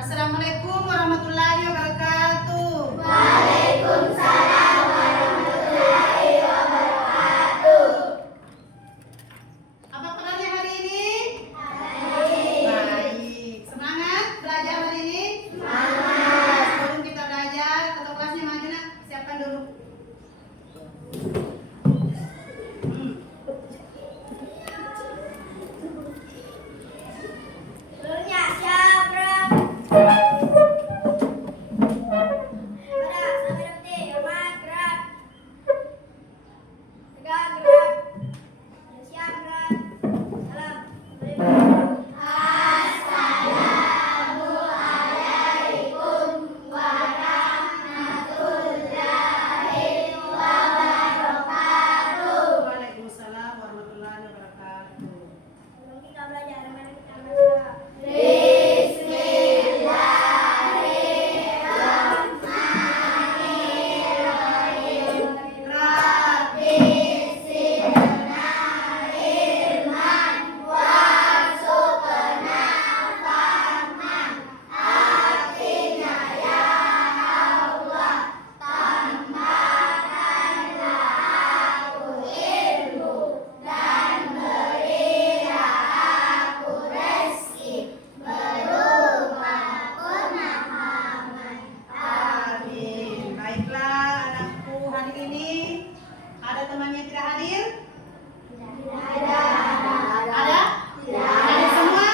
Assalamualaikum warahmatullahi wabarakatuh. Waalaikumsalam warahmatullahi wabarakatuh. Apa kabarnya hari ini? Baik. Baik. Semangat belajar hari ini? Semangat. Sebelum kita belajar, ketua kelasnya maju nak, siapkan dulu. Seluruhnya siap. Waalaikumsalam warahmatullahi wabarakatuh. Sebelum kita belajar, mari kita berdoa. Amin. Baiklah anakku, hari ini ada teman yang tidak hadir? Ada? Hadir semua?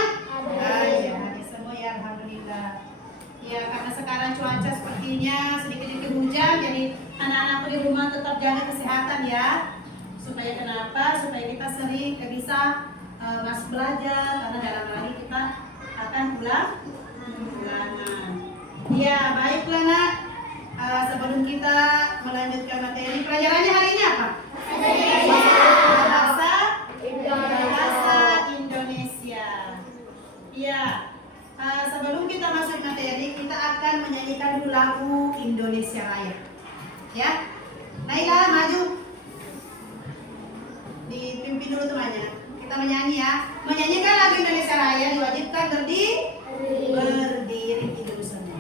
Iya, hadir semua ya, alhamdulillah. Ya, karena sekarang cuaca sepertinya sedikit-sedikit hujan, jadi anak-anakku di rumah tetap jaga kesehatan ya. Supaya kenapa? Supaya kita sering bisa masuk belajar, karena dalam hari kita akan pulang bulanan. Ya, baiklah nak. Sebelum kita melanjutkan materi, pelajarannya hari ini apa? Bahasa Indonesia. Ya, sebelum kita masuk materi, kita akan menyanyikan dulu lagu Indonesia Raya. Ya, Naila maju. Dipimpin dulu temannya. Kita menyanyi ya. Menyanyikan lagu Indonesia Raya diwajibkan berdiri dulu semua.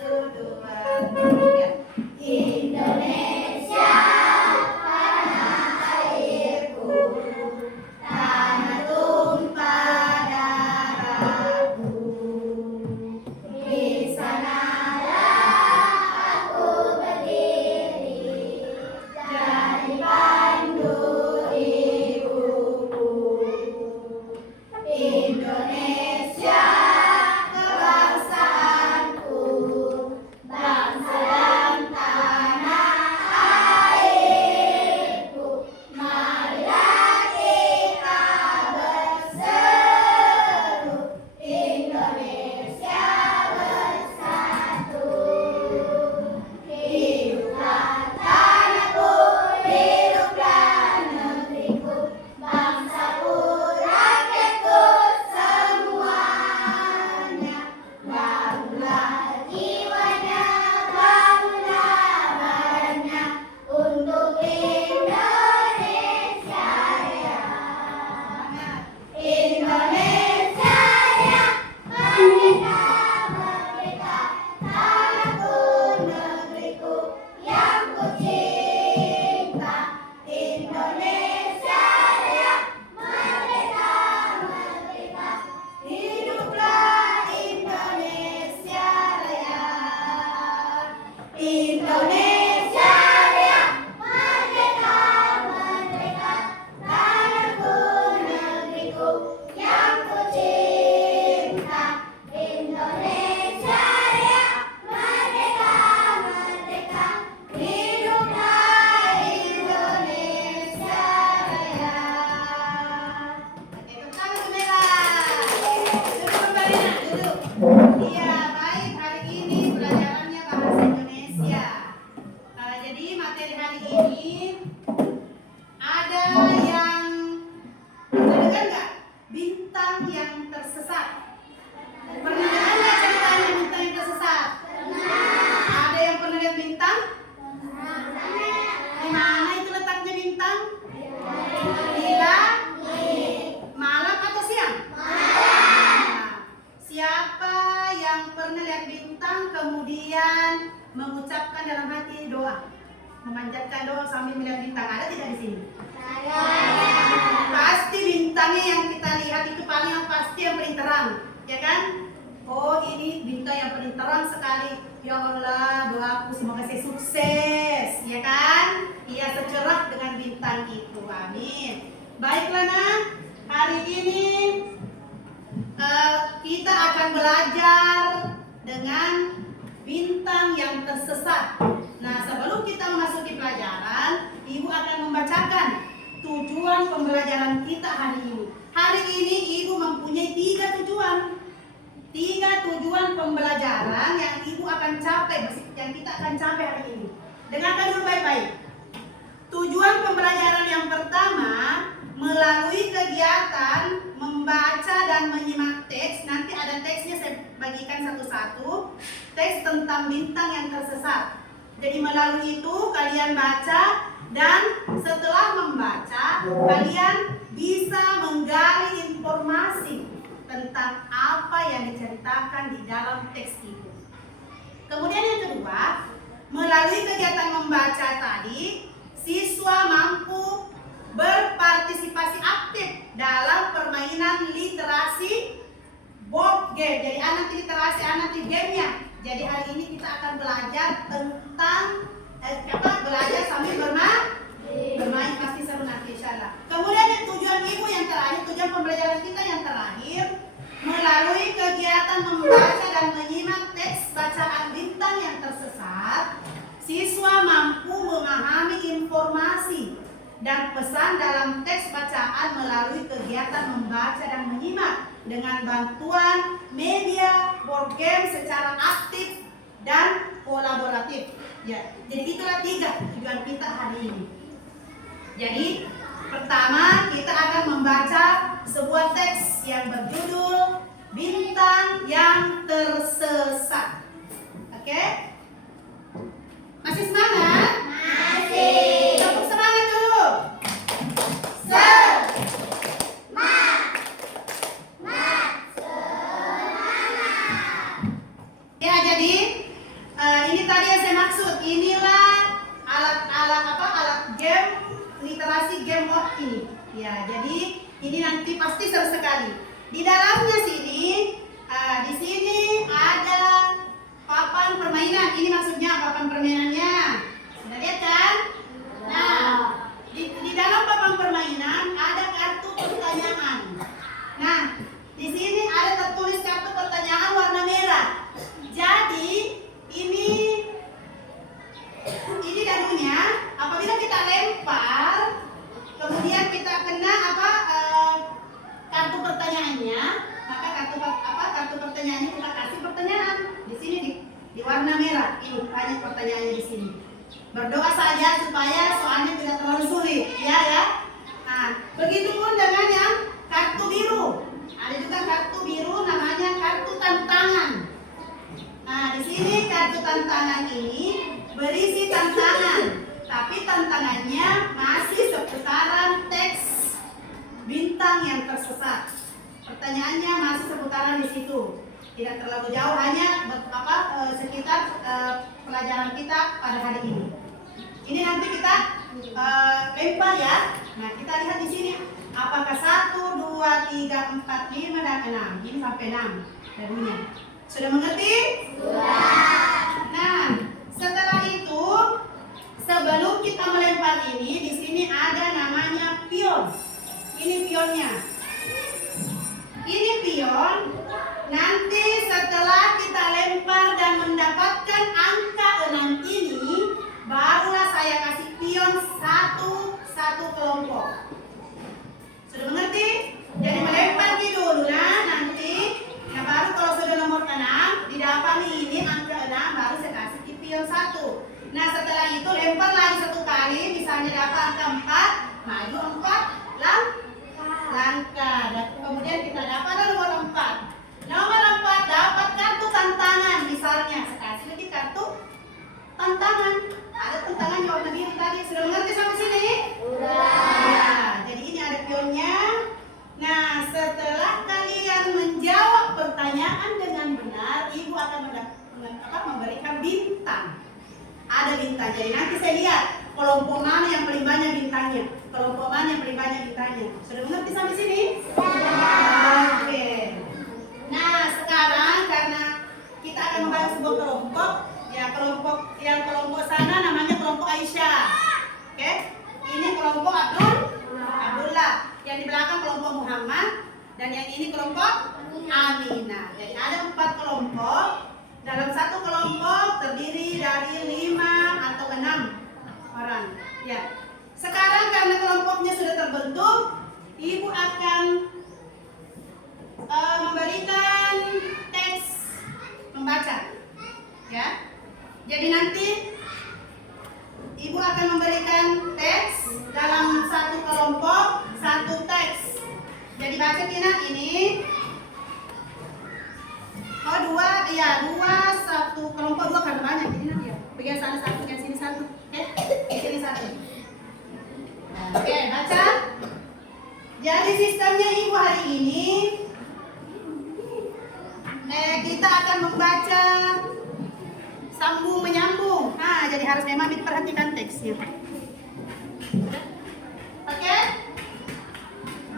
Satu, dua, tiga. Indonesia, tanah airku, tanah tumpah darahku. Di sanalah aku berdiri, jadi pandu ibuku. mengucapkan dalam hati doa, memanjatkan doa sambil melihat bintang. Ada tidak di sini? Pasti bintangnya yang kita lihat itu paling yang pasti yang paling terang, ya kan? Oh, ini bintang yang paling terang sekali. Ya Allah, doaku semoga saya sukses, ya kan? Ia secerah dengan bintang itu. Amin. Baiklah, nah, hari ini kita akan belajar dengan bintang yang tersesat. Nah, sebelum kita memasuki pelajaran, Ibu akan membacakan tujuan pembelajaran kita hari ini. Hari ini Ibu mempunyai 3 tujuan. 3 tujuan pembelajaran yang Ibu akan capai, yang kita akan capai hari ini. Dengarkan dulu baik-baik. Tujuan pembelajaran yang pertama, melalui kegiatan membaca dan menyimak teks. Nanti ada teksnya, saya bagikan satu-satu. Teks tentang bintang yang tersesat. Jadi melalui itu kalian baca, dan setelah membaca kalian bisa menggali informasi tentang apa yang diceritakan di dalam teks itu. Kemudian yang kedua, melalui kegiatan membaca tadi, siswa mampu berpartisipasi aktif dalam permainan literasi board game. Jadi anak literasi, anak gamenya. Jadi hari ini kita akan belajar tentang belajar sambil bermain, pasti seru nanti insyaallah. Kemudian tujuan Ibu yang terakhir, tujuan pembelajaran kita yang terakhir, melalui kegiatan membaca dan menyimak teks bacaan bintang yang tersesat, siswa mampu memahami informasi dan pesan dalam teks bacaan melalui kegiatan membaca dan menyimak dengan bantuan media board game secara aktif dan kolaboratif. Ya, jadi itulah 3 tujuan kita hari ini. Jadi pertama, kita akan membaca sebuah teks yang berjudul Bintang yang Tersesat. Oke? Masih semangat? Masih. Tepuk semangat dulu. Ya, jadi ini tadi yang saya maksud. Inilah alat game literasi game board ini. Ya, jadi ini nanti pasti seru sekali. Di dalamnya sini, di sini ada papan permainan. Ini maksudnya papan permainannya. Sudah lihat kan? Nah, di dalam papan permainan ada kartu pertanyaan. Nah, di sini ada tertulis kartu pertanyaan warna merah. Jadi ini darunya. Apabila kita lempar, kemudian kita kena kartu pertanyaannya, maka kartu pertanyaannya kita kasih pertanyaan. Di sini di warna merah. Ini banyak pertanyaannya di sini. Berdoa saja supaya soalnya tidak terlalu sulit, ya. Nah, begitupun dengan yang kartu biru. Ada juga kartu biru namanya kartu tantangan. Nah, di sini kartu tantangan ini berisi tantangan, tapi tantangannya masih seputaran teks bintang yang tersesat. Pertanyaannya masih seputaran di situ, tidak terlalu jauh, hanya sekitar pelajaran kita pada hari ini. Ini nanti kita lempar ya. Nah, kita lihat di sini apakah 1, 2, 3, 4, 5 dan 6. Ini sampai 6 darunya. Sudah mengerti? Sudah. Nah, setelah itu sebelum kita melempar ini, di sini ada namanya pion. Ini pionnya. Ini pion. Nanti setelah kita lempar dan mendapatkan angka 6 ini, barulah saya kasih pion satu kelompok. Sudah mengerti? Jadi melempar dulu. Nah, nanti baru kalau sudah nomor 6 didapat ini angka 6, baru saya kasih di pion 1. Nah, setelah itu lempar lagi 1 kali, misalnya dapat angka 4, maju 4 langkah. Dan kemudian kita dapat nomor 4. Nomor 4 dapat kartu tantangan, misalnya saya kasih lagi kartu tantangan. Ada tantangan yang warna biru tadi. Sudah mengerti sampai sini? Sudah. Ya, jadi ini ada pionnya. Nah, setelah kalian menjawab pertanyaan dengan benar, Ibu akan memberikan bintang. Ada bintang. Jadi nanti saya lihat kelompok mana yang paling banyak bintangnya. Kelompok mana yang paling banyak bintangnya. Sudah mengerti sampai sini? Oke. Nah, sekarang karena kita akan membahas sebuah kelompok, ya kelompok sana namanya kelompok Aisyah. Oke? Ini kelompok Abdullah. Yang di belakang kelompok Muhammad dan yang ini kelompok Aminah. Jadi ada 4 kelompok. Dalam satu kelompok terdiri dari 5 atau 6 orang. Ya. Sekarang karena kelompoknya sudah terbentuk, Ibu akan memberikan teks membaca. Ya. Jadi nanti Ibu akan memberikan teks dalam satu kelompok, satu teks. Jadi baca Tina ini. Oh 2, ya 2, 1 kelompok 2 karena banyak jadi nanti ya. Bagian sana 1, bagian sini 1. Oke, di sini 1. Oke, baca. Jadi sistemnya Ibu hari ini kita akan membaca sambung menyambung. Nah, jadi harus memang diperhatikan teksnya. Oke?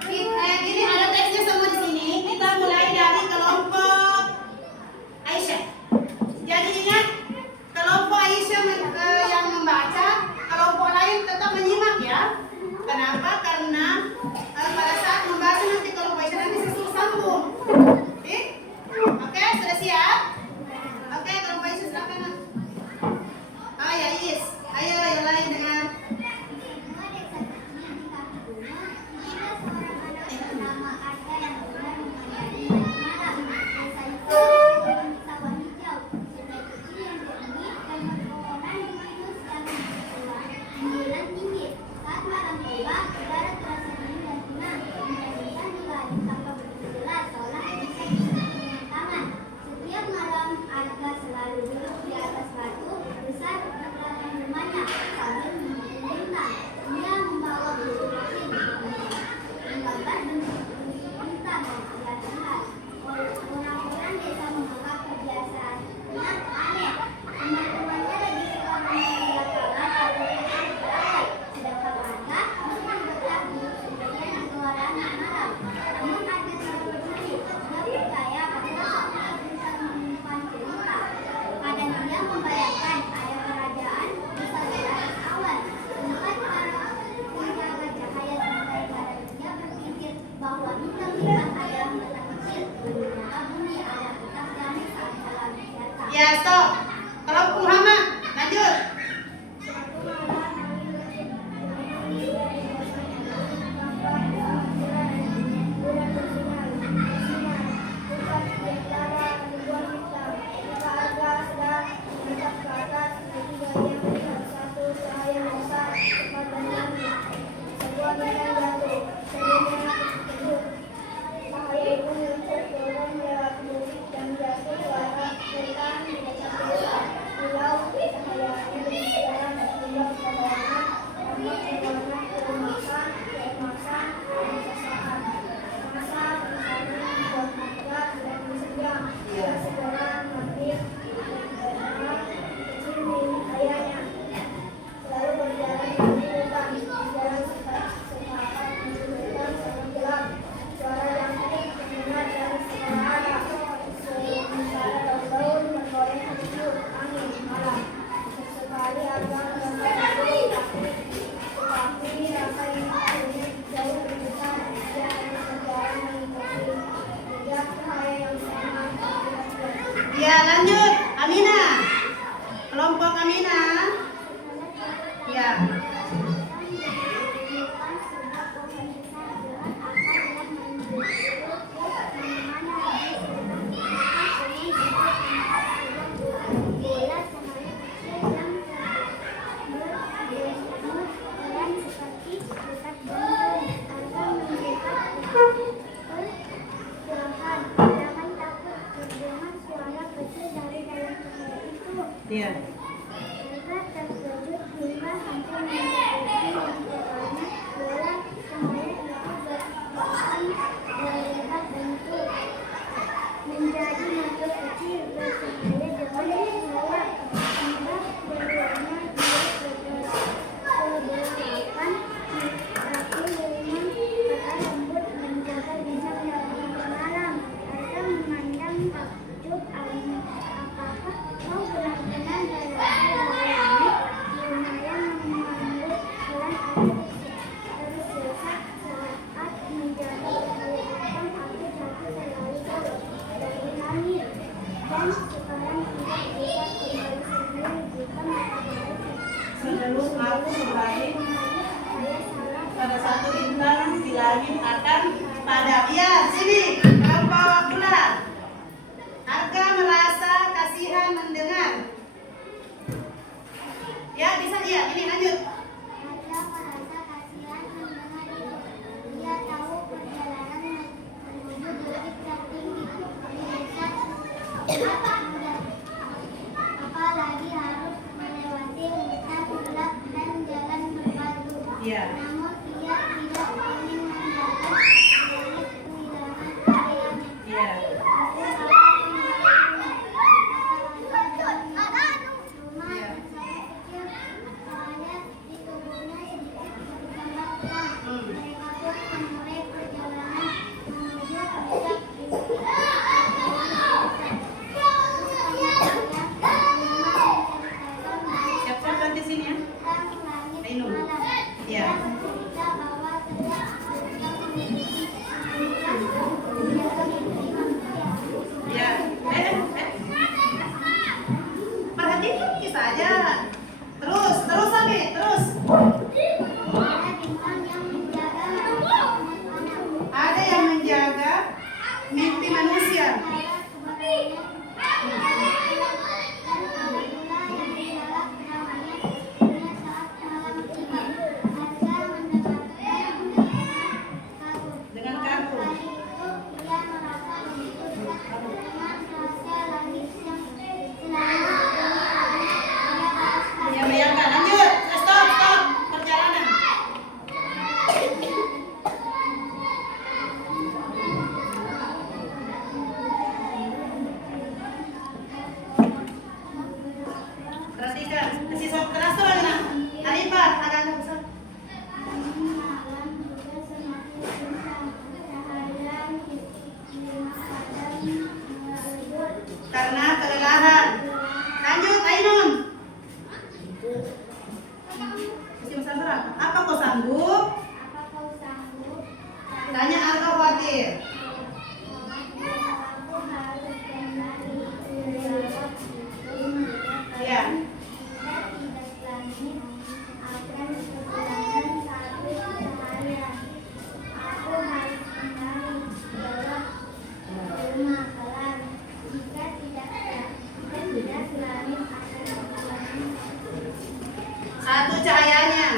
Ini ada teksnya semua di sini. Kita mulai dari kelompok Aisyah. Jadi ingat, kelompok Aisyah yang membaca, kelompok lain tetap menyimak ya. Kenapa? Karena pada saat membaca nanti kelompok Aisyah nanti susul sambung. Oke, sudah siap? Oke, kelompok Aisyah silakan. Oh ya, Is. Ayo yang lain dengar. Ya, stop. Kelompok Muhammad, lanjut. Ya, lanjut. Aminah. Kelompok Aminah. Ya. Iya. Menjadi makhluk kecil bersahaya dengan sekarang tidak bisa kembali sendiri jika matahari Sebelum aku kembali saya salah pada satu bintang di langit akan padam. Ya, sini, kau bawa pula. Arga merasa kasihan mendengar. Ya, bisa dia. Ini lanjut. Arga merasa kasihan mendengar itu. Dia tahu perjalanan menuju bukit tertinggi di desa apalagi harus melewati hutan gelap dan jalan berbatu. Ya. Namun ia tidak ingin meninggalkan langit kehilangan ayahnya. Ya. Aku akan membantumu, kata Arga dari rumah Ya. bersama kecil. Cahaya di tubuhnya sedikit bertambah terang. Mereka pun memulai perjalanan menuju puncak bukit. Siap-siap nanti sini ya. Ainun. Ya. Ya. Perhatikan kita aja. Terus sampai terus. Ada yang menjaga mimpi manusia. Dengan kartu. Ya, bayangkan. Lanjut. Stop. Perjalanan. Perhatikan. Kasih sok keras tuh anak. Arifah, agak besar. Karena kelelahan. Lanjut, Ainun. Masih besar berat. Apa kau sanggup? Tanya Arga khawatir. Ya. Satu cahayanya.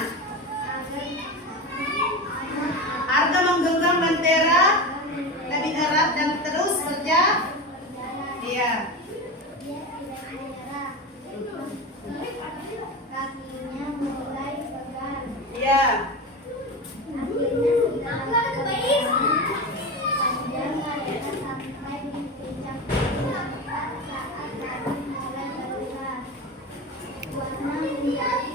Arga menggenggam lentera lebih erat dan terus berjalan. Iya. Kakinya mulai pegal. Iya. Panjang mereka sampai di puncak saat langit mulai berubah. Warna menjadi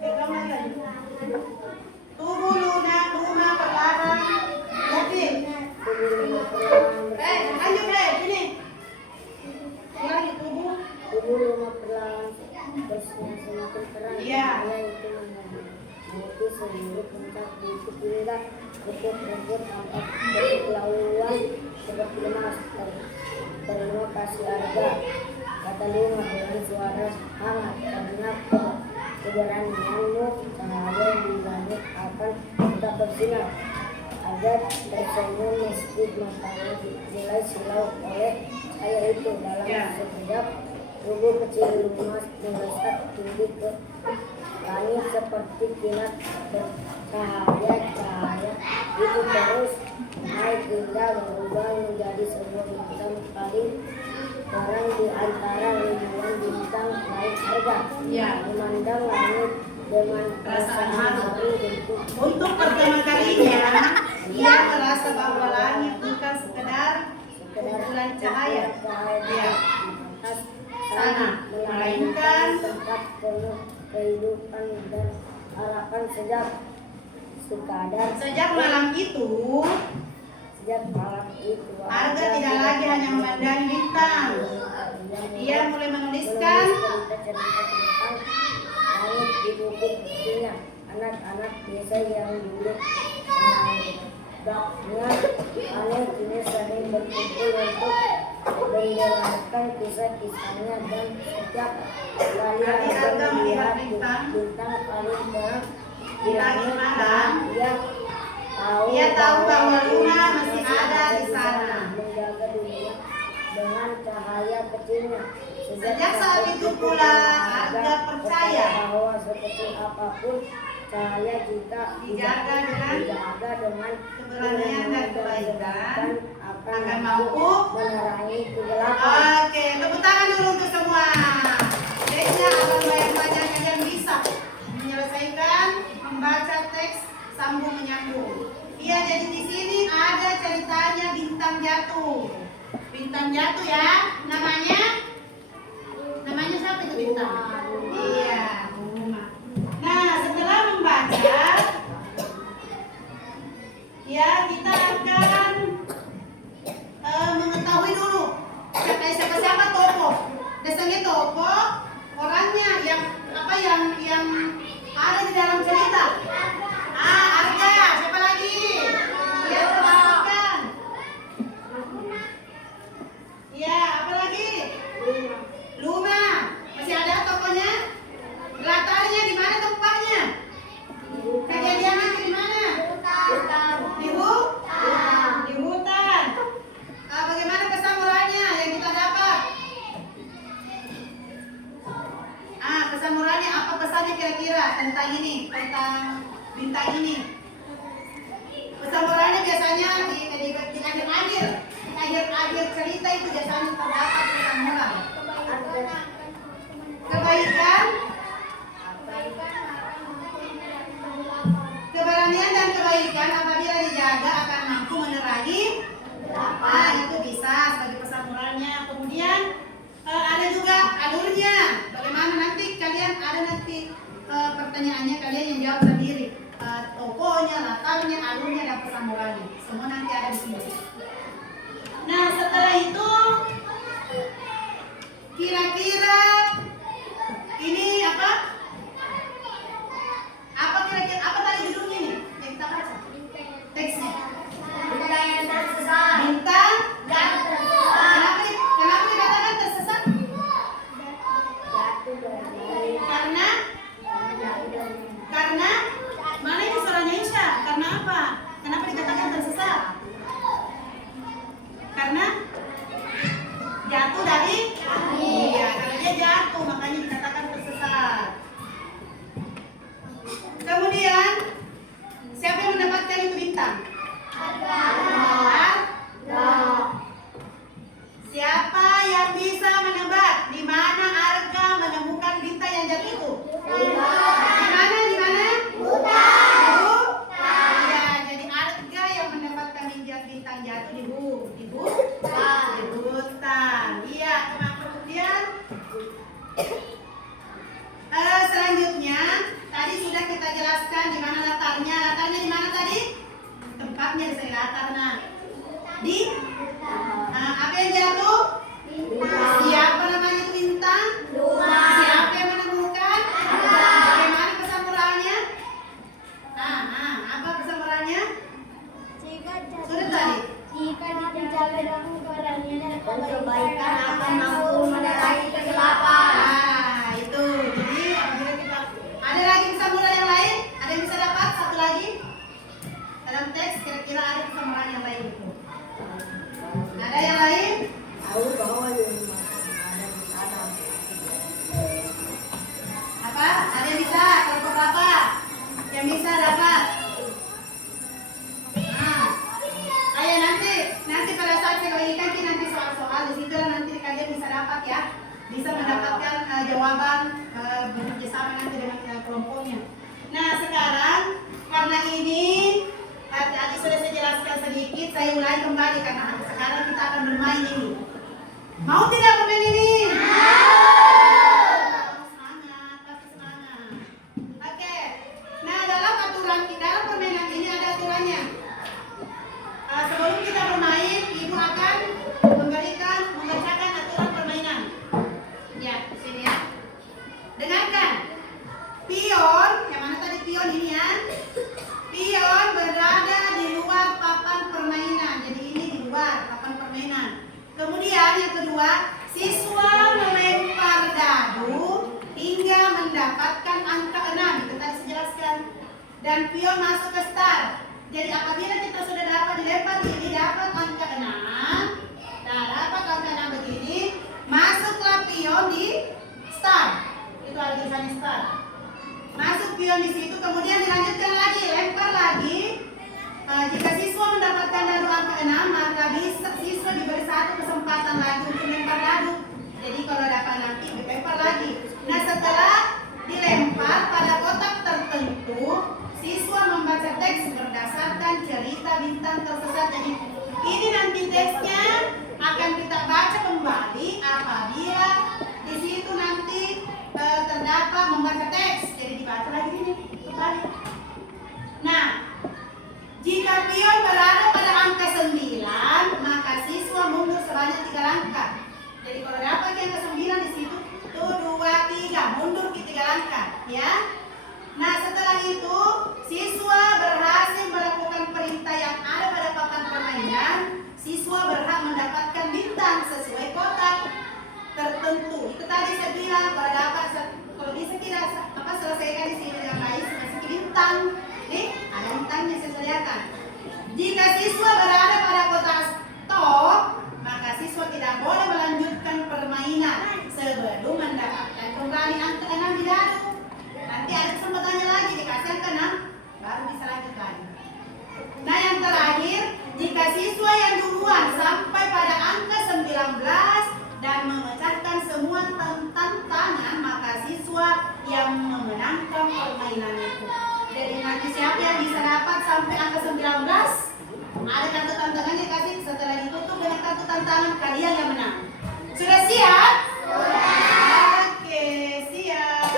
Pegang lagi. Tubuh lunak perlahan. Mobil. Lanjut sini. Lagi tubuh. Tubuh rumah perlahan terusnya semakin terang. Iya. Cahaya itu menyelimuti seluruh puncak bukit hingga bukit-bukit tampak berkilauan seperti emas. Terima kasih Arga, kata Luma dengan suara hangat, karena keberanianmu cahaya di langit akan tetap bersinar. Arga tersenyum meski matanya mulai silau oleh cahaya itu. Dalam sekejap tubuh kecil Lumas melesat tinggi ke langit seperti kilat bercahaya. Itu terus naik hingga berubah menjadi sebuah bintang paling terang di antara ribuan bintang lain. Arga memandang langit dengan perasaan haru Untuk pertama kalinya, ia merasa bahwa langit bukan sekedar kumpulan cahaya. di atas Sana, melainkan tempat penuh kehidupan dan harapan sejak malam itu, Arga tidak lagi hanya memandangi bintang. Ia mulai menuliskan cerita tentang langit di bukit bukitnya. Anak-anak desa yang dulu menganggapnya aneh kini sering berkumpul untuk mendengarkan kisah-kisahnya, dan setiap kali Arga melihat bintang paling terang di langit, ia tahu bahwa Luna masih ada di sana menjaga dunia dengan cahaya kecilnya. Sejak saat itu pula Arga percaya bahwa seperti apapun cahaya jika dijaga dengan keberanian dan kebaikan akan mampu mampu. menerangi kegelapan. Oke, tepuk tangan dulu untuk semua. Teksnya akan banyak kalian bisa menyelesaikan membaca teks sambung menyambung. Iya, jadi di sini ada ceritanya bintang jatuh. Bintang jatuh ya, namanya siapa itu bintang? Iya, Uma. Nah, setelah membaca, ya kita akan mengetahui dulu siapa tokoh. Dasarnya tokoh, orangnya yang ada di dalam cerita. Arga, siapa lagi? Ya, sebutkan. Ya, apa lagi? Luna. Masih ada tokohnya? Latarnya di mana tempatnya? Kejadiannya di mana? Di hutan. Di hutan. Bagaimana kesamurannya yang kita dapat? Pesan moralnya apa pesannya kira-kira tentang ini, tentang bintang ini? Pesan moralnya biasanya di akhir cerita itu biasanya terdapat pesan moral. Kebaikan, keberanian dan kebaikan apabila dijaga akan mampu menerangi. Itu bisa sebagai pesan moralnya. Kemudian ada juga alurnya. Bagaimana nanti kalian ada pertanyaannya, kalian yang jawab sendiri. Tokohnya, latarnya, alurnya, dan pesan moralnya. Semua nanti ada di sini. Nah, setelah itu kira-kira ini apa? Apa kira-kira apa tadi judulnya nih yang kita baca? Teksnya. Bintang yang tersesat. Bintang yang tersesat. Kenapa dikatakan tersesat? Karena mana itu suaranya Isya? Karena apa? Kenapa dikatakan tersesat? Karena jatuh dari iya, karena dia jatuh makanya dikatakan tersesat. Kemudian siapa yang mendapatkan itu bintang? Siapa yang bisa menebak di mana Arga menemukan bintang yang jatuh itu? Di mana? Di hutan. Iya, jadi Arga yang mendapatkan bintang jatuh di hutan. Iya, kemudian selanjutnya tadi sudah kita jelaskan di mana latarnya. Latarnya di mana tadi? Tempatnya di latarnya. Di apa yang jatuh? Siapa namanya itu bintang? Siapa yang menemukan? Bagaimana pesan moralnya? Apa pesan moralnya? Sudah tadi. Jika dijaga dengan keberanian dan Kebaikan akan mampu menerangi kegelapan. Itu. Jadi apabila kita ada lagi pesan moral yang lain? Ada yang bisa dapat satu lagi? Dalam teks kira-kira ada pesan moral yang lain itu? Ada yang lain? Tahu bahwa yang ada di sana. Apa? Ada yang bisa? Kelompok berapa? Yang bisa dapat? Ayo nanti pada saat saya bagikan nanti soal-soal di situ nanti kalian bisa dapat ya, bisa mendapatkan jawaban bekerjasama nanti dengan kelompoknya. Nah sekarang karena ini tadi sudah saya jelaskan sedikit, saya ulangi kembali karena sekarang kita akan bermain ini. Mau tidak bermain ini? Semangat. Oke. Nah dalam permainan ini ada aturannya. Sebelum kita bermain, ibu akan membacakan aturan permainan. Ya, sini ya. Dengarkan. Pion, yang mana tadi pion ini dan pion masuk ke start. Jadi apabila kita sudah dapat dilempar ini, dapat angka 6. Nah, dapat angka 6 begini, masuklah pion di start. Itu ada tulisannya start. Masuk pion di situ, kemudian dilanjutkan lagi, lempar lagi. Jika siswa mendapatkan dadu angka 6, maka bisa siswa diberi satu kesempatan lagi untuk lempar dadu. Jadi kalau dapat nanti dilempar lagi. Nah, setelah dilempar pada kotak tertentu, siswa membaca teks berdasarkan cerita bintang tersesat. Jadi ini nanti teksnya akan kita baca kembali apabila di situ nanti terdapat membaca teks. Jadi dibaca lagi ini kembali. Nah, jika pion berada pada angka 9, maka siswa mundur sebanyak 3 langkah. Jadi kalau dapat yang ke 9 di situ, 1, 2, 3, mundur ke 3 langkah, ya. Nah, setelah itu siswa berhasil melakukan perintah yang ada pada papan permainan. Siswa berhak mendapatkan bintang sesuai kotak tertentu. Itu tadi saya bilang kalau bisa kita selesaikan di sini dengan baik, kasih bintang. Nih, ada bintangnya saya sediakan. Jika siswa berada pada kotak stop, maka siswa tidak boleh melanjutkan permainan sebelum mendapatkan kembali angka 6 di dadu. Nanti ada kesempatannya lagi, dikasih angka 6, baru bisa lanjut lagi. Nah, yang terakhir, jika siswa yang duluan sampai pada angka 19 dan memecahkan semua tantangan, maka siswa yang memenangkan permainan itu. Jadi nanti siapa yang bisa dapat sampai angka 19, ada kartu tantangannya dikasih, setelah ditutup dengan kartu tantangan, kalian yang menang. Sudah siap? Oke, siap.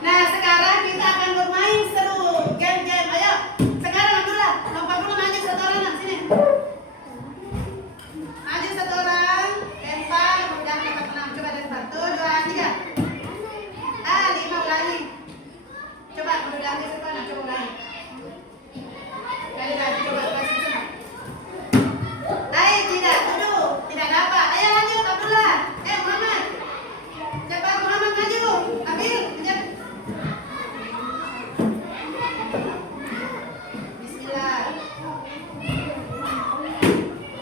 Nah, sekarang kita akan bermain seru game-game. Ayo, sekarang Abdullah, lompat dulu, maju satu orang, sini. Maju satu orang, lempar, kemudian dapat 6. Coba dari 1, 2, 3. 5 ulangi. Coba ulangi sekarang, coba ulangi. Kali lagi, coba kasih coba. Tidak, duduk, tidak dapat. Ayo lanjut Abdullah. Muhammad. Cepat Muhammad maju. Ambil, kejar. Bismillah.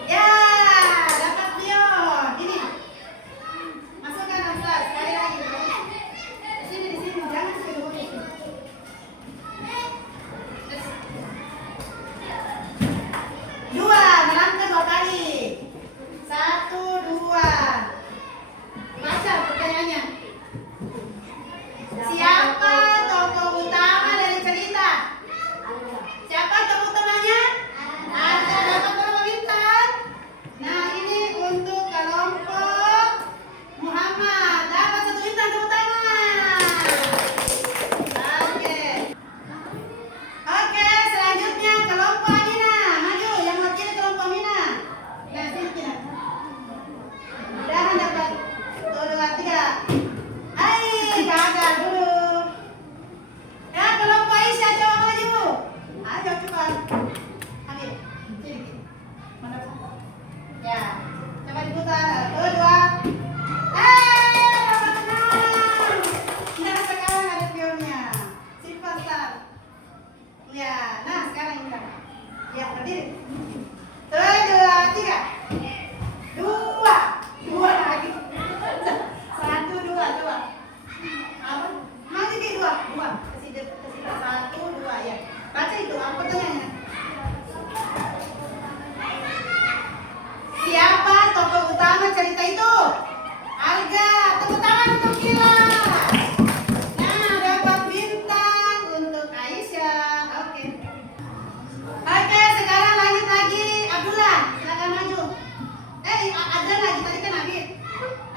Ya, dapat pion. Ini. Masukkan Ustaz, sekali lagi. Di sini, jangan dulu. Dua, melangkah 2 kali. 1, 2. Baca pertanyaannya. Siapa tokoh utama dari cerita? Siapa tokoh utamanya? Ada, dapat berapa bintang? Nah, ini untuk kelompok Muhammad. Dapat 1 bintang, tepuk tangan. Oke, selanjutnya kelompok Amina. Maju, yang wakili kelompok Amina. Nah, sini kita. Mudahan dapat 1, 2, 3. Gagal dulu. Ya, kelompok Aisyah, coba maju. Ayo cepat. Ambil. Sini. Mana? Ya, coba diputar. 1, 2. Dapat menang. Nah, sekarang ada pionnya. Simpan start. Ya, nah sekarang ini. Ya, berdiri. 1, 2, 3. 2 lagi. 1, 2. Apa? Maju di 2. Kasih 1, 2 ya. Baca itu apa pertanyaannya? Siapa tokoh utama cerita itu? Alga, tepuk tangan untuk Kila. Nah, dapat bintang untuk Aisyah. Oke, sekarang lanjut lagi. Abdullah, silakan maju. Ada lagi, tadi kan Habib.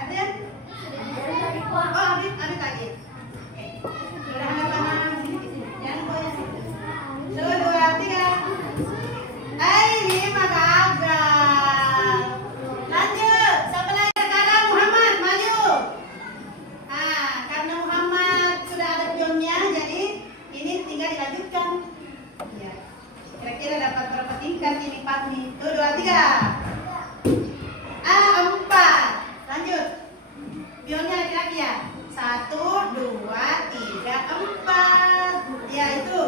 Ada yang? Oh, Habib lagi. Sudah hadapan sini. Jangan goyang situ. 1, 2, 3. 5 gagal. Lanjut. Siapa lagi sekarang? Muhammad, maju. Nah, karena Muhammad sudah ada pionnya, jadi ini tinggal dilanjutkan. Ya. Kira-kira dapat berapa tingkat ini Pak nih? 1, 2, 3. 4. Lanjut. Pionnya laki-laki ya. 1, 2, 3, 4. Ya itu.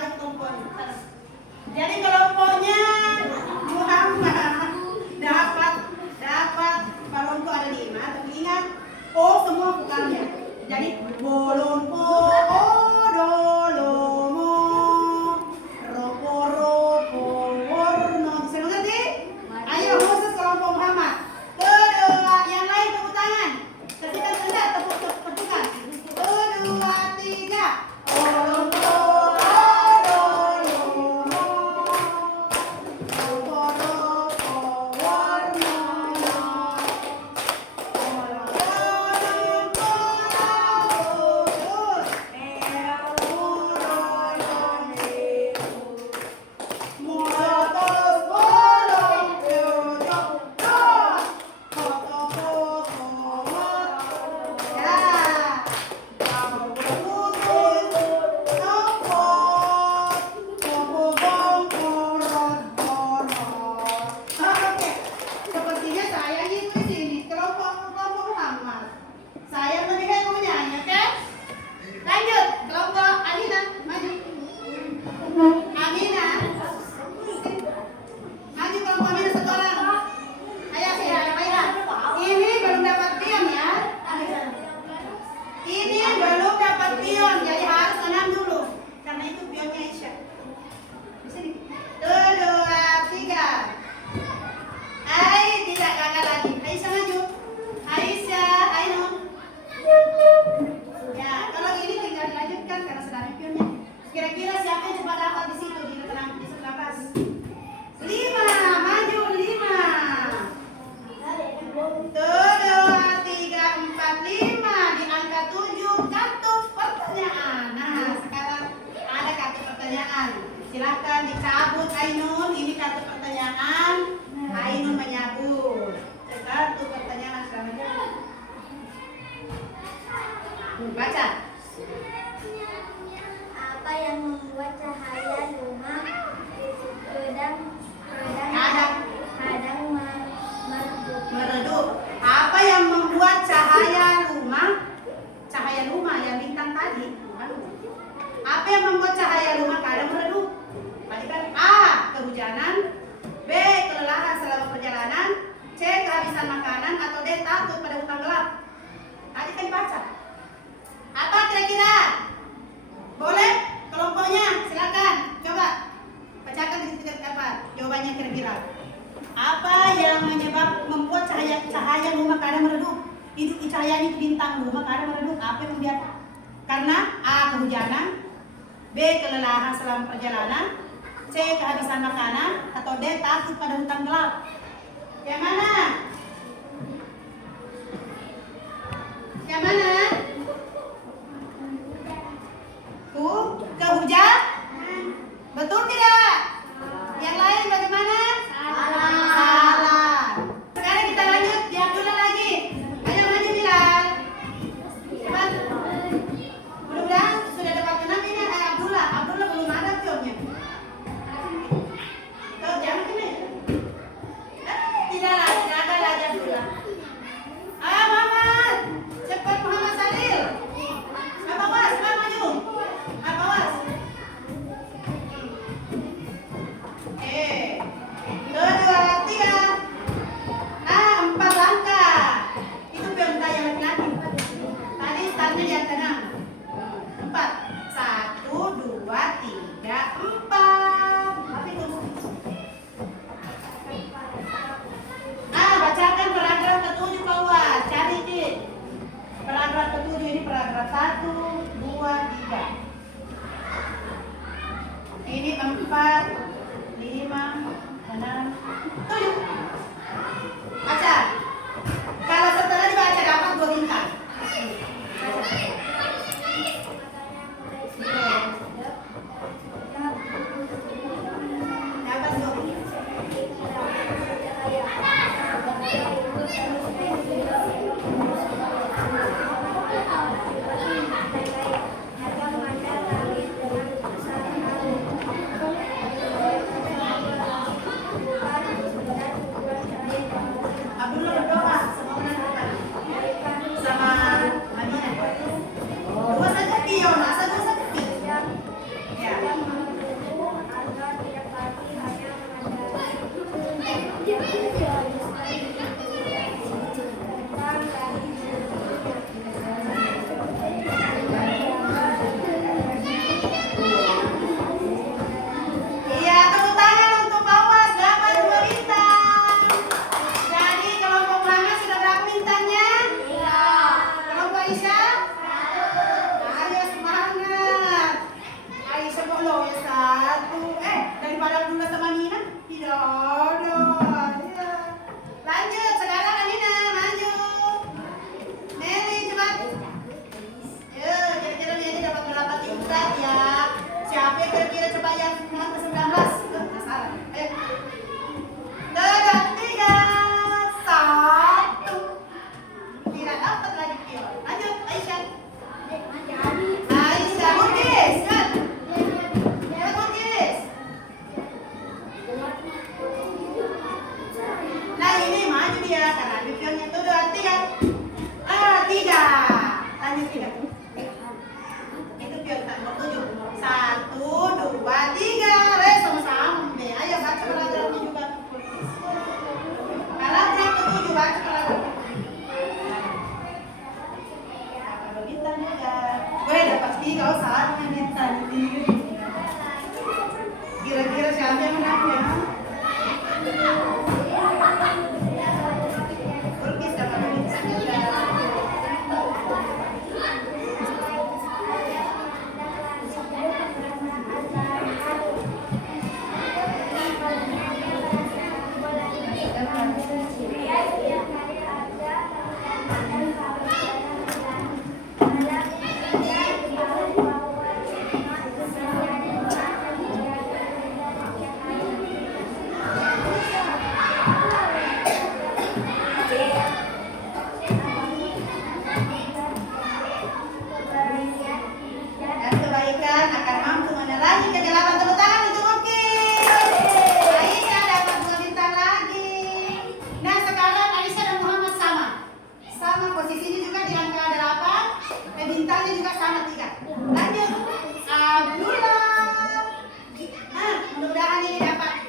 balik kelompoknya. Jadi kelompoknya Muhammad dapat balonku ada 5, tapi ingat semua bukannya. Jadi bolonku dolomo ropo warno. Bisa mengerti? Ayo khusus kelompok Muhammad. Kedua, yang lain tepuk tangan. Kasihkan tanda tepukan. 1, 2, 3. Bolonku dolomo ropo warno. Sepertinya saya ngikut di sini kelompok Muhammad. Saya lebih baik menyanyi, oke? Lanjut, kelompok Amina, maju. Amina, maju kelompok Amina 1 orang. Ayo, ayo. Ini belum dapat pion ya. Ini belum dapat pion, jadi harus menang dulu. Karena itu pionnya Aisyah. Di sini. 1, 2, 3. Tidak gagal lagi. Aisyah maju. Aisyah, Ainun. Ya, kalau ini tinggal dilanjutkan karena sudah ada pionnya. Kira-kira siapa yang cepat dapat di situ di sebelah pas? 5, maju 5. 1, 2, 3, 4, 5. Di angka 7 kartu pertanyaan. Nah, sekarang ada kartu pertanyaan. Silahkan dicabut Ainun. Ini kartu pertanyaan. Ainun menyabut. Kartu pertanyaan selanjutnya. Baca. Apa yang membuat cahaya rumah kadang meredup? Apa yang membuat cahaya rumah yang bintang tadi? Apa yang membuat cahaya rumah kadang meredup? Tadi kan A, kehujanan, B, kelelahan selama perjalanan, C, kehabisan makanan, atau D, takut pada hutang gelap. Tadi kan dibaca. Apa kira-kira? Boleh? Kelompoknya, silakan. Coba bacakan di situ apa jawabannya kira-kira. Apa yang membuat cahaya rumah kadang meredup? Hidup cahaya itu bintang rumah kadang meredup. Apa yang membuat? Karena A, kehujanan, B, kelelahan selama perjalanan, C, kehabisan makanan, atau D, takut pada hutang gelap. Yang mana? Yang mana? Kehujanan. Betul tidak? Yang lain bagaimana? Salah. Sekarang kita lanjut di Abdullah lagi. Ayo maju Bilal. Cepat. Mudah-mudahan sudah dapat menang ini Abdullah. Abdullah belum ada pionnya. Tuh, jangan ini. Tidak ada lagi Abdullah. Ayo Muhammad. Cepat Muhammad Salil. Apa was? Maju. Apa was? Paragraf 1, 2, 3. Ini 4, 5, 6, 7. Baca. Kalau setelah dibaca dapat 2 bintang. Dapat 2 bintang. Abdullah dulu ya satu. Daripada dulu sama Nina. Tidak ada. Ya. Lanjut sekarang Nina maju. Meli cepat. Yuk, kira-kira dia ini dapat berapa tingkat ya? Siapa yang kira-kira coba yang nomor 19? Penasaran. Ayo. Dapat 3, 1. Tidak dapat lagi pion. Lanjut, Aisyah. Aisyah, Mugis, kan? Ya, Mugis. Nah ini maju dia karena ada pionnya tuh 2, 3. 3. Lanjut 3. Itu pion nomor 7. 1, 2, 3. Sama-sama deh. Ayo baca paragrafnya juga. Paragraf ke-7 baca paragraf. Bintang juga. Gue dapat 3 kau salah bintang 3. Kira-kira siapa yang menang ya? Kurkis dapat bintang juga. Dan kebaikan akan mampu menerangi kegelapan. Tepuk tangan untuk Mukis. Aisyah dapat 2 bintang lagi. Nah sekarang Aisyah dan Muhammad sama. Sama posisinya juga di angka 8. Bintangnya juga sama 3. Lanjut. Abdullah. Nah mudah-mudahan ini dapat.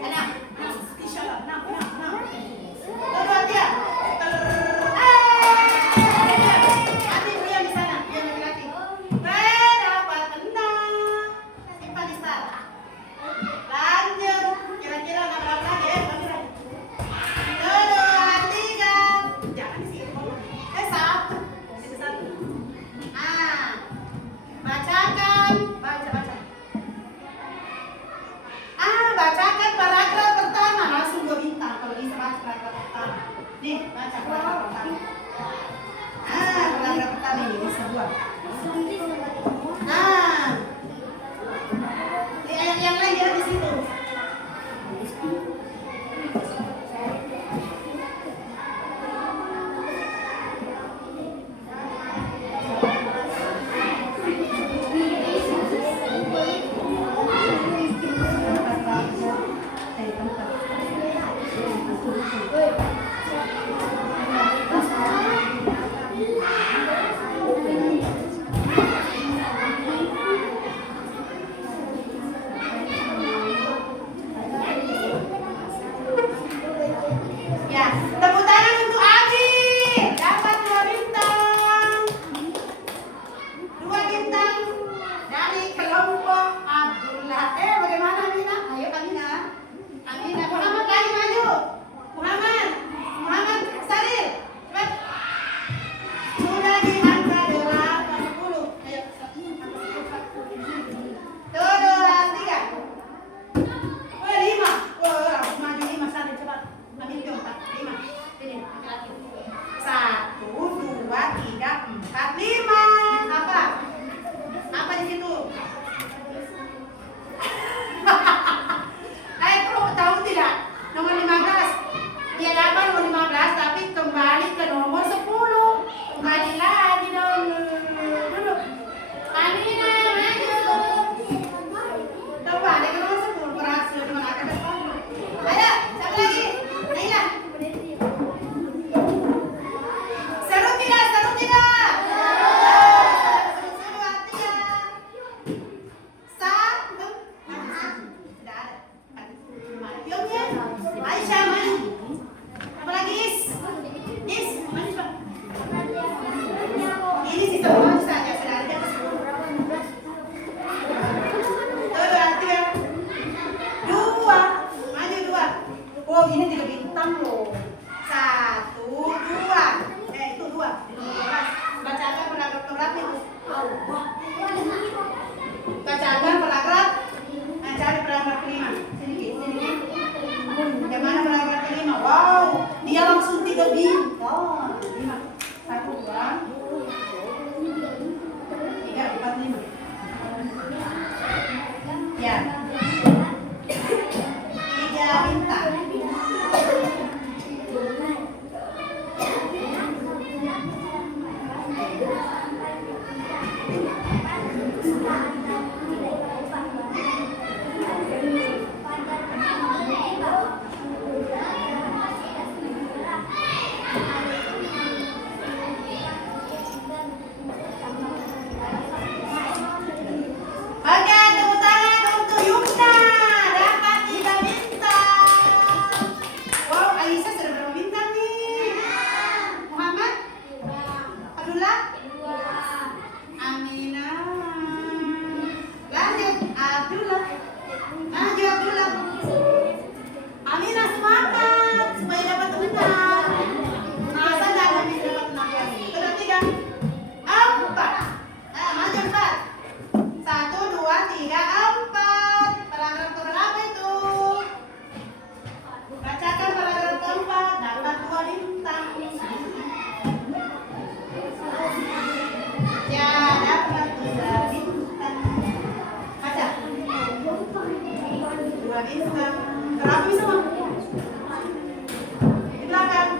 Nah, insya Allah. Nah. 2, 3. Hati Buya di sana, Buya laki-laki. Dapat 6. Simpan di sana. Lanjut. Kira-kira ada berapa lagi ya? 2, 3. Jangan di sini. 1. Itu 1. Abdullah? Amina. Lanjut, Abdullah. Maju Abdullah. Amina semangat supaya dapat menang. Masa nggak bisa dapat menang lagi? Sudah 3, 4. Maju 4. 1, 2, 3, 4. Paragraf keberapa itu? Bacakan paragraf keempat. Dapat 2 bintang. Ya, dapat 2 bintang. Baca. 2 bintang. Berapa bisa, Mak? Di belakang.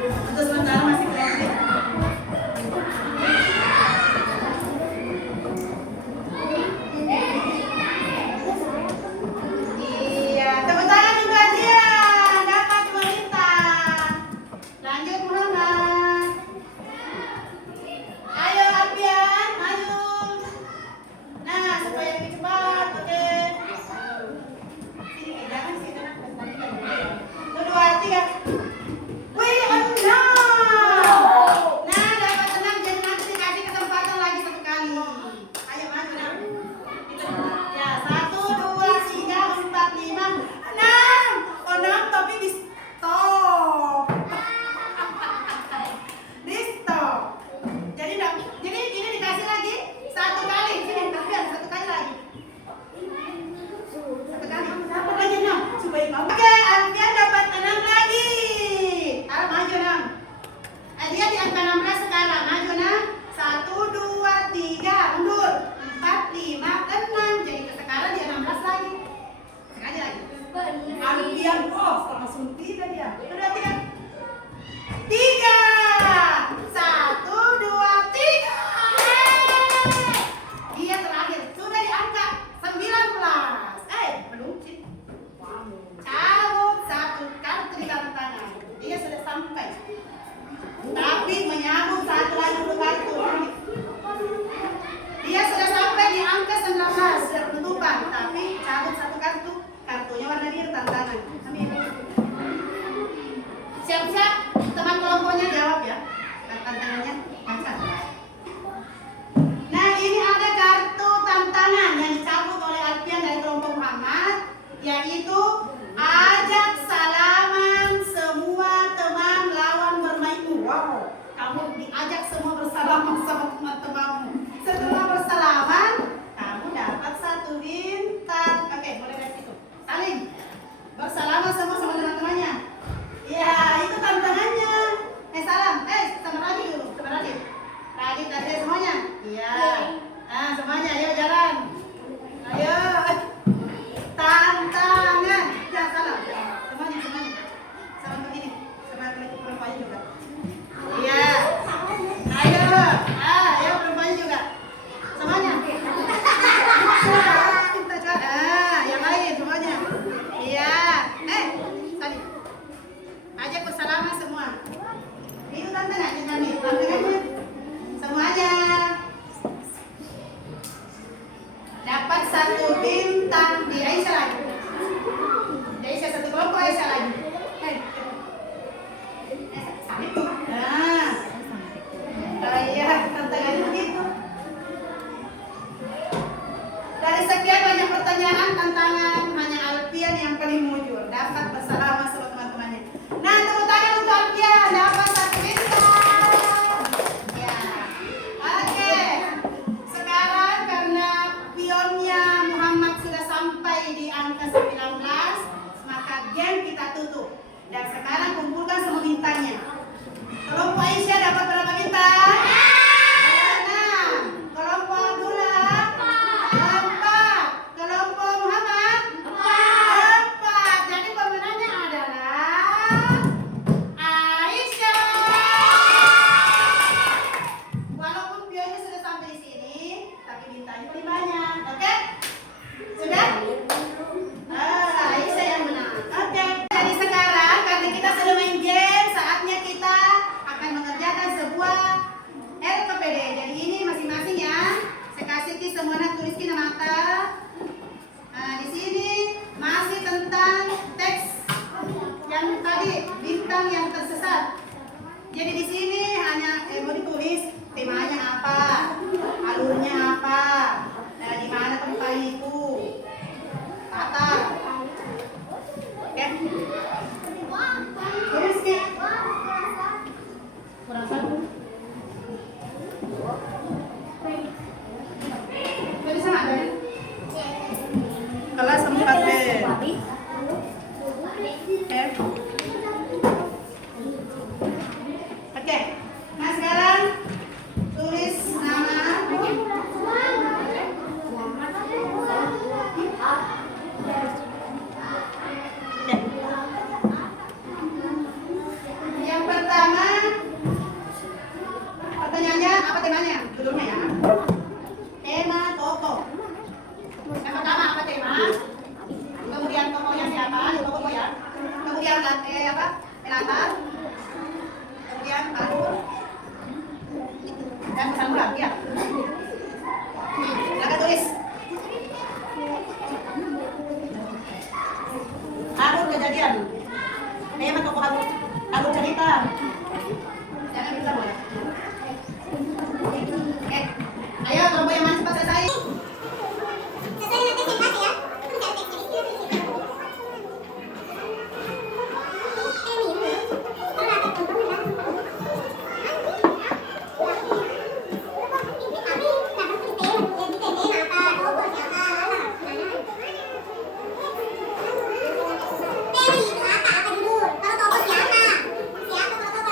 Untuk sementara masih kreatif. Iya, tepuk tangan juga dia. Dapat 2 bintang. Lanjut Muhammad. Ayo Alfian, maju. Nah, supaya lebih cepat, oke. Sini, jangan sini. 1, 2, 3. Wih, 6. Nah, dapat 6, jadi nanti dikasih kesempatan lagi 1 kali. Ayo maju, Nam. Ya, 1, 2, 3, 4, 5, 6. Oh, 6 tapi di stop. Di stop. Jadi ini dikasih lagi 1 kali. Sini, Alfian, 1 kali lagi. 1 kali. Dapat lagi 6. Supaya kamu. Oke, Alfian dapat 6 lagi. Ayo maju, Nam. Dia di angka 16 sekarang. Maju, Nam. 1, 2, 3, mundur. 4, 5, 6. Jadi sekarang dia 16 lagi. Sengaja lagi. Alfian off. Langsung 3 dia. Udah 3. 3. 1, 2, 3. Dia terakhir. Sudah di angka 19. Belum. Cabut 1 kartu di dalam tangan. Dia sudah sampai. Tapi menyambut 1 lagi kartu. Dia sudah sampai di angka 19. Sudah penutupan. Tapi cabut 1 kartu. Kartunya warna biru tantangan. Ambil. Siap-siap. Teman kelompoknya jawab ya. Tantangannya. Baca. Nah, ini ada kartu tantangan yang dicabut oleh Alfian dari kelompok Muhammad, yaitu ajak salaman semua teman lawan bermainmu. Wow, kamu diajak semua bersalaman sama teman-temanmu. Setelah bersalaman, kamu dapat 1 bintang. Oke, mulai dari situ. Saling bersalaman semua sama teman-temannya. Ya, itu tantangannya. Salam. Sama Radit dulu. Sama Radit. Radit, Radit semuanya. Iya. Nah, semuanya, ayo jalan. Ayo. Tantangan. Jangan salah. Semuanya. Sama begini. Sama perempuannya juga. Iya. Ayo. Ayo perempuannya juga. Semuanya. Kita coba. Yang lain semuanya. Iya. Tadi. Ajak bersalaman semua. Itu tantangannya nih. Tantangannya. Semuanya. Dapat 1 bintang. Di Aisyah lagi. Di Aisyah 1 kelompok, Aisyah lagi. Itu. Nah. Iya, tantangannya begitu. Dari sekian banyak pertanyaan, tantangan hanya Alfian yang paling mujur. Dapat bersalaman sama teman-temannya. Nah, tepuk tangan untuk Alfian. Dapat 1 bintang. Ya. Oke. Sekarang karena pionnya Muhammad sudah sampai di angka 19, maka game kita tutup. Dan sekarang kumpulkan semua bintangnya. Kelompok Aisyah dapat berapa bintang? 6. Kelompok Abdullah? 4. Kelompok Muhammad? 4. Jadi pemenangnya adalah Aisyah. Abi. Oke. Nah sekarang tulis nama. Yang pertama, pertanyaannya apa temanya? Judulnya ya. Tema Toto. Yang pertama apa tema? Kemudian tokohnya siapa? Tokoh ya. Kemudian apa? Latar. Kemudian alur. Dan pesan ulang ya. Silakan tulis. Alur kejadian. Tema tokoh alur cerita. Jangan kita boleh. Oke. Ayo kelompok yang mana cepat selesai. Siapa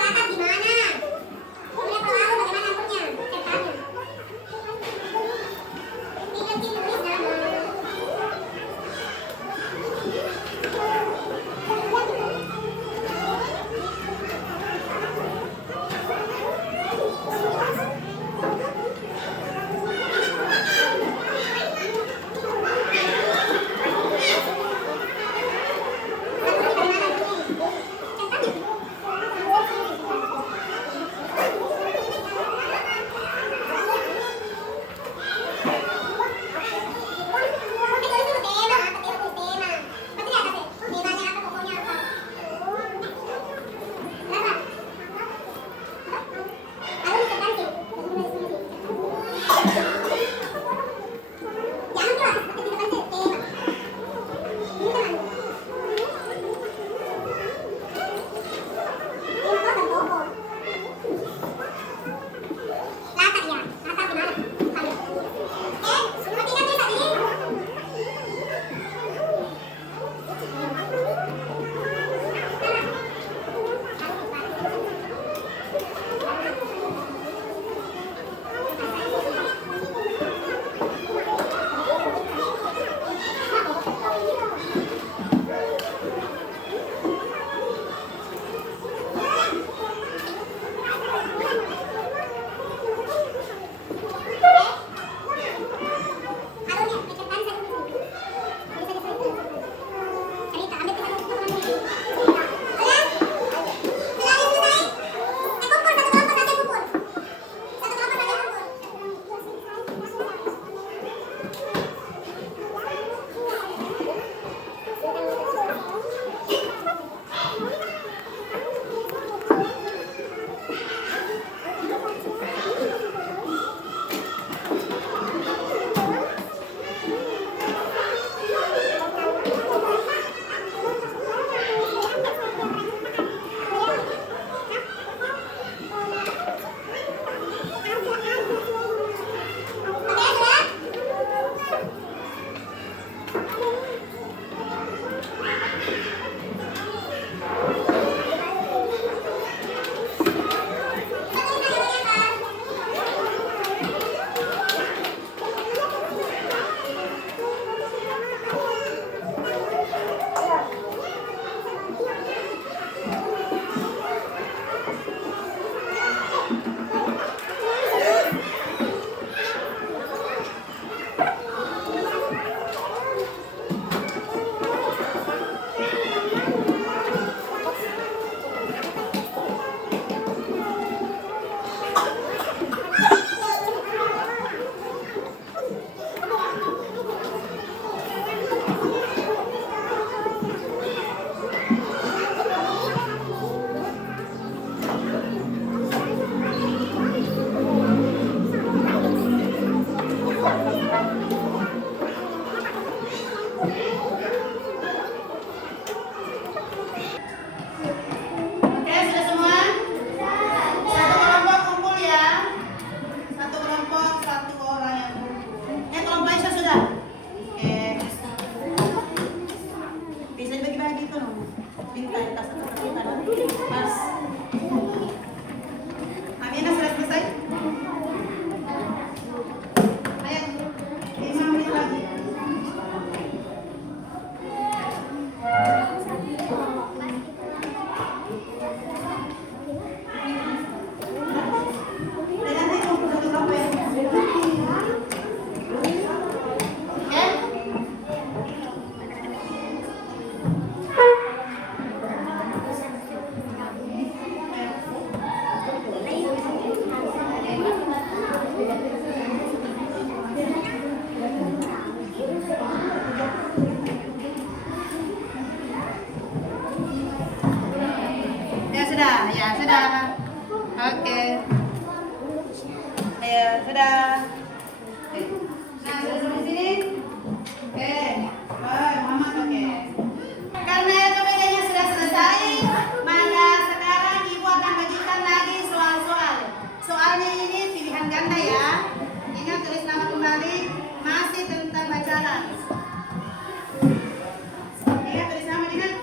Ingat tadi sama ingat.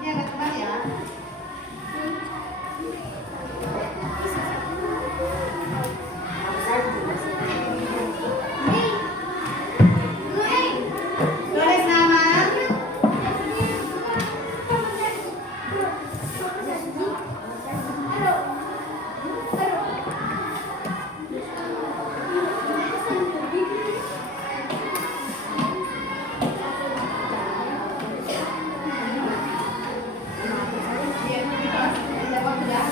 Ini agak tebal ya. Tulis nama. Ada waktu ya.